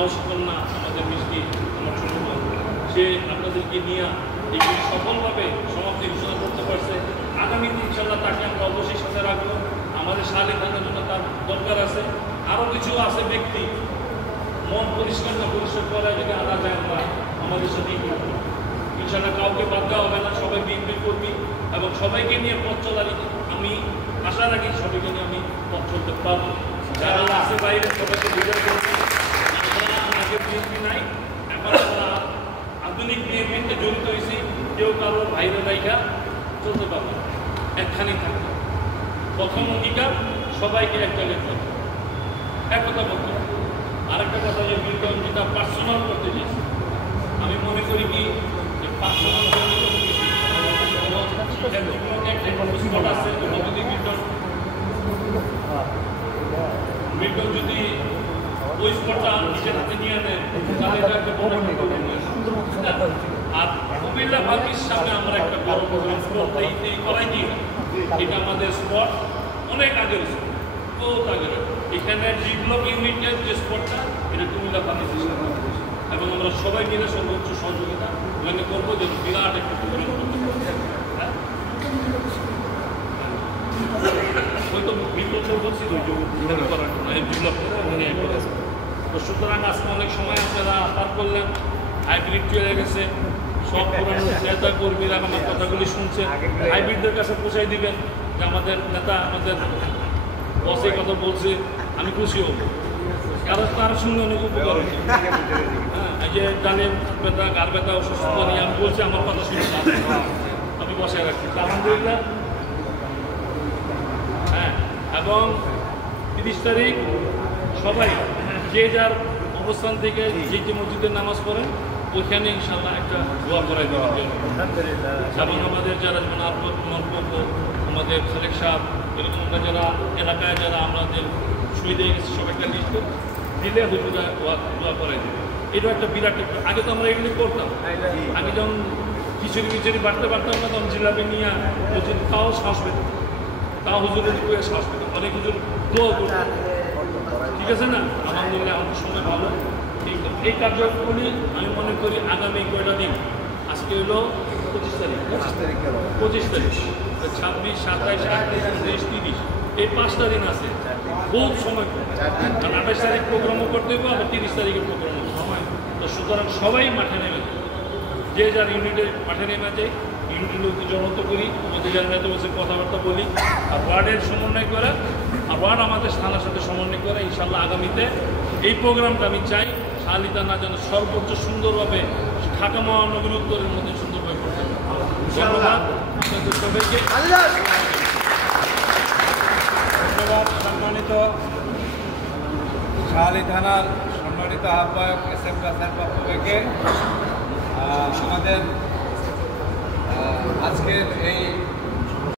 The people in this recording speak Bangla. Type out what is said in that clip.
সাহসী কন্যা আমাদের মিষ্টি আমার ছোট বোন, সে আপনাদেরকে নিয়ে এগুলি সফলভাবে সমাপ্তি ঘোষণা করতে পারছে। আগামীতে ইনশাল্লাহ তাকে আমরা অবশ্যই সাথে রাখবো। আমাদের শালীন থাকার জন্য তার দরকার আছে। আরও কিছু আছে ব্যক্তি মন পরিষ্কার না পরিষ্কার করা যদি আনা যায় আমরা আমাদের সাথেই করবো ইনশাল্লাহ। কাউকে বাদ দেওয়া হবে না, সবাই বিএনপি কর্মী এবং সবাইকে নিয়ে পথ চলার আমি আশা রাখি সবাইকে নিয়ে আমি পথ চলতে পারবো। যারা আছে বাইরে সবাইকে বিদায় করছি। আগে বিএনপি নাই, এখন আমরা আধুনিক বিএনপিতে জড়িত হয়েছি। কেউ কারোর বাইরে রাইখা চলতে পারবে, একখানি থাকবে। প্রথম অঙ্গীকার সবাইকে এক জায়গায় থাকবে, এক কথা বলতে হবে। আরেকটা কথা যে মিল্টন যেটা পার্সোনাল করতে চাইছে, আমি মনে করি কি যে পার্সোনাল আছে যদি মিল্টন যদি ওই স্পটটা নিজের হাতে নিয়ে নেন তাহলে এটা একটা বড় আর কুমিল্লা পার্টির সামনে আমরা একটা বড় প্রোগ্রাম করাই দিই। এটা আমাদের স্পট অনেক আগের বহুত আগের। এখানে ডেভেলপ ইউনিটের যে স্পটটা এটা কুমিল্লা পার্টির সামনে এবং আমরা সবাই মিলে সর্বোচ্চ সহযোগিতা ওখানে করবো যে বিরাট একটা প্রোগ্রাম করতে পারবো। হয়তো বিপ্লব বলছি করার জন্য ডেভেলপ করে। তো সুতরাং আজকে অনেক সময় আপনারা পার করলেন, হাইব্রিড চলে গেছে, সব পুরানো নেতা কর্মীরা আমার কথাগুলি শুনছে। হাইব্রিডদের কাছে পৌঁছাই দিবেন যে আমাদের নেতা আমাদের বসে কথা বলছে, আমি খুশি হব। কারণ তার সঙ্গে অনেক উপকার হয়েছে। হ্যাঁ, এই যে ডানের ব্যথা গার ব্যথা অসুস্থতা নিয়ে আমি বলছি, আমার কথা শুনে আমি বসায় রাখছি আলহামদুলিল্লাহ। হ্যাঁ, এবং 30 তারিখ সবাই যে যার অবস্থান থেকে যে মসজিদের নামাজ পড়েন ওইখানে ইনশাল্লাহ একটা দোয়া করাই দেওয়ার জন্য। এবং আমাদের যারা যেমন মন্তব্য আমাদের খালেক সাহেব এরকম যারা এলাকায় যারা আমাদের শহীদ হয়ে গেছে সবাইকে লিস্ট দিলে হুজুরা দোয়া করাই দেবে। এটা একটা বিরাট একটা, আগে তো আমরা এগুলি করতাম। আগে যখন খিচুড়ি বাড়তে পারতাম না তখন জিলাপি নিয়ে হুজুর তাও শ্বাস পেতাম, তাও হুজুরের করে শ্বাস পেতাম, অনেক হুজুর দোয়া করতাম। ঠিক আছে না? আলহামদুলিল্লাহ আমাদের সময় ভালো। এই কার্যক্রমগুলি আমি মনে করি আগামী কয়টা দিন, আজকে হলো 25 তারিখ, 26 তারিখ, 26, 27, 28, 29, 30, এই 5টা দিন আছে, বহুত সময়। কারণ 28 তারিখ প্রোগ্রামও করতে হবে, আবার 30 তারিখের প্রোগ্রামও সময়। তো সুতরাং সবাই মাঠে নেমে যায়, যে যার ইউনিটে মাঠে নেমে যায়, ইউনিটগুলোকে জড়ত করি, আমাদের যারা নেতা বসে কথাবার্তা বলি, আর ওয়ার্ডের সমন্বয় করে, আর ওয়ার্ড আমাদের থানার সাথে সমন্বয় করে। ইনশাল্লাহ আগামীতে এই প্রোগ্রামটা আমি চাই শালী থানা যেন সর্বোচ্চ সুন্দরভাবে ঢাকা মহানগরী উত্তরের মধ্যে সুন্দরভাবে করতে পারে। ধন্যবাদ আপনাদের সবাইকে। ধন্যবাদ সম্মানিত শালী থানার সম্মানিত আহ্বায়ক SM কাসার পক্ষ থেকে। আমাদের আজকের এই